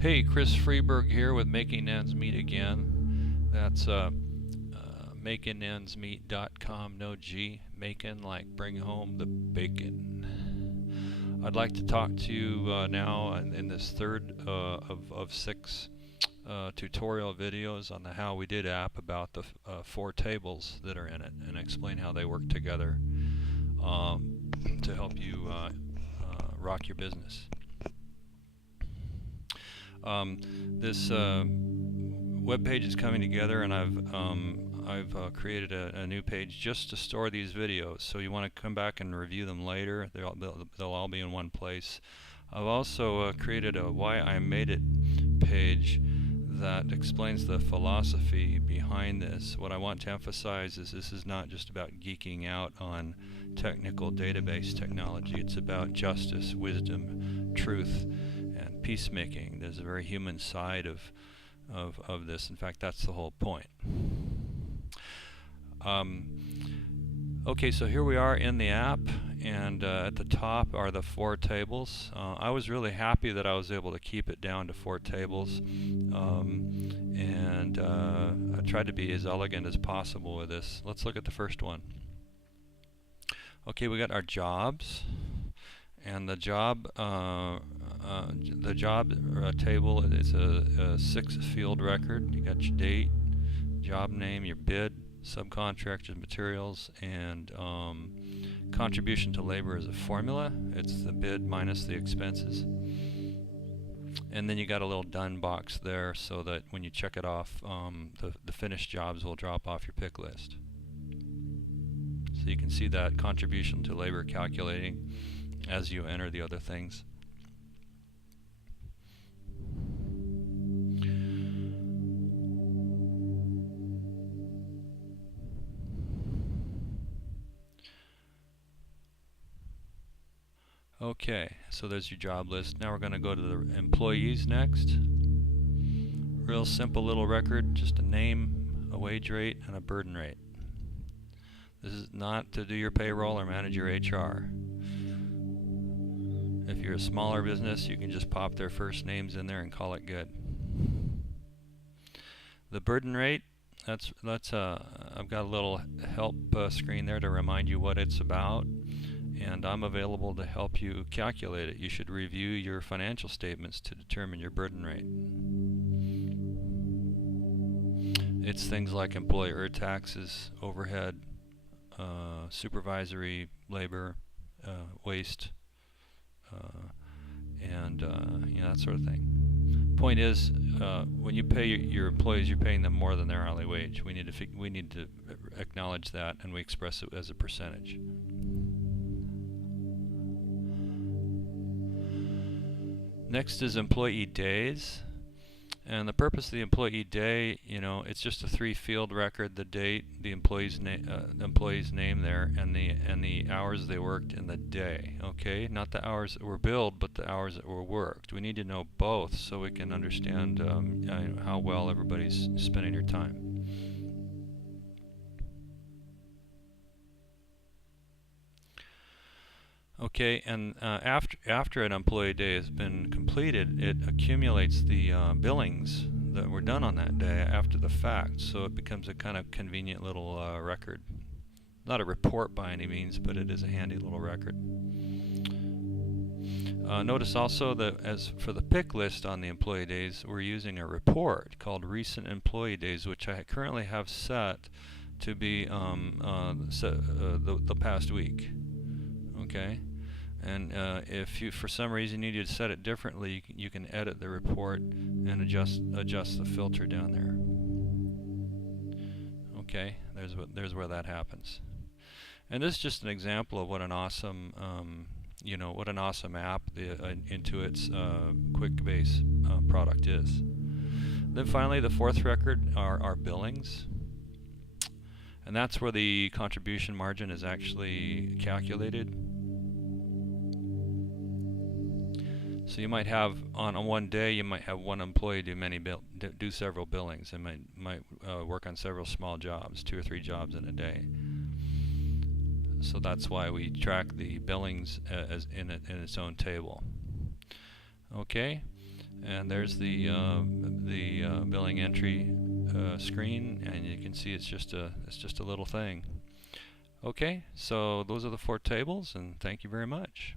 Hey, Chris Freeberg here with Making Ends Meet again. That's makingendsmeet.com, no G, making like bring home the bacon. I'd like to talk to you now in this third of six tutorial videos on the How We Did app about the 4 tables that are in it and explain how they work together to help you rock your business. This web page is coming together, and I've created a new page just to store these videos. So you want to come back and review them later. They'll all be in one place. I've also created a Why I Made It page that explains the philosophy behind this. What I want to emphasize is this is not just about geeking out on technical database technology. It's about justice, wisdom, truth, and peacemaking. There's a very human side of this. In fact, that's the whole point. Okay, so here we are in the app, and at the top are the 4 tables. I was really happy that I was able to keep it down to 4 tables, and I tried to be as elegant as possible with this. Let's look at the first one. Okay, we got our jobs, and the job table is a 6-field record. You got your date, job name, your bid, subcontractors, materials, and contribution to labor is a formula. It's the bid minus the expenses. And then you got a little done box there so that when you check it off, the finished jobs will drop off your pick list. So you can see that contribution to labor calculating as you enter the other things. Okay, so there's your job list. Now we're going to go to the employees next. Real simple little record, just a name, a wage rate, and a burden rate. This is not to do your payroll or manage your HR. If you're a smaller business, you can just pop their first names in there and call it good. The burden rate, I've got a little help screen there to remind you what it's about, and I'm available to help you calculate it. You should review your financial statements to determine your burden rate. It's things like employer taxes, overhead, supervisory labor, waste, and that sort of thing. Point is, when you pay your employees, you're paying them more than their hourly wage. We need to acknowledge that, and we express it as a percentage. Next is employee days, and the purpose of the employee day, it's just a 3-field record: the date, the employee's name there, and the hours they worked in the day. Okay, not the hours that were billed, but the hours that were worked. We need to know both so we can understand how well everybody's spending their time. Okay, and after an employee day has been completed, it accumulates the billings that were done on that day after the fact, so it becomes a kind of convenient little record. Not a report by any means, but it is a handy little record. Notice also that as for the pick list on the employee days, we're using a report called Recent Employee Days, which I currently have set to be the past week. Okay, and if you for some reason need to set it differently, you can edit the report and adjust the filter down there. Okay, there's where that happens. And this is just an example of what an awesome app the Intuit's QuickBase product is. Then finally, the 4th record are our billings. And that's where the contribution margin is actually calculated. So you might have on one day, you might have one employee do several billings, and might work on several small jobs, 2 or 3 jobs in a day. So that's why we track the billings as in its own table. Okay, And there's the billing entry screen, and you can see it's just a little thing. Okay, so those are the 4 tables, and thank you very much.